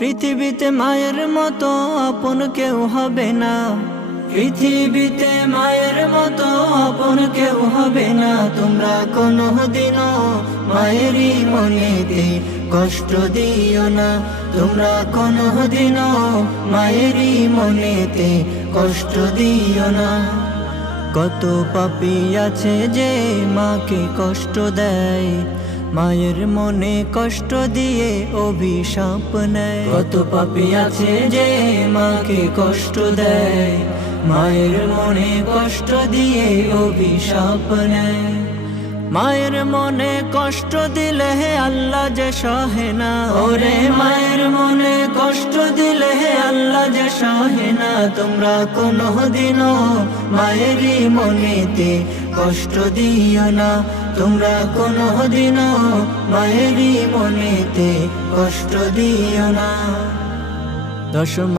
পৃথিবীতে মায়ের মতো আপন কেউ হবে না, পৃথিবীতে মায়ের মতো আপন কেউ হবে না। তোমরা কোনদিনও মায়েরই মনেতে কষ্ট দিও না, তোমরা কোনদিনও মায়েরই মনেতে কষ্ট দিও না। কত পাপী আছে যে মাকে কষ্ট দেয়, মায়ের মনে কষ্ট দিয়ে অভিশাপ নেয়। কত পাপী আছে যে মাকে কষ্ট দেয়, মায়ের মনে কষ্ট দিয়ে অভিশাপ নেয়। মায়ের মনে কষ্ট দিলে হে আল্লাহ যে সহে না, ওরে মায়ের মনে কষ্ট দিলে হে আল্লাহ যে সহে না। তোমরা কোনদিনও মায়েরই মনেতে কষ্ট দিও না, তোমরা কোনদিনও মায়েরই মনেতে কষ্ট দিও না। দশম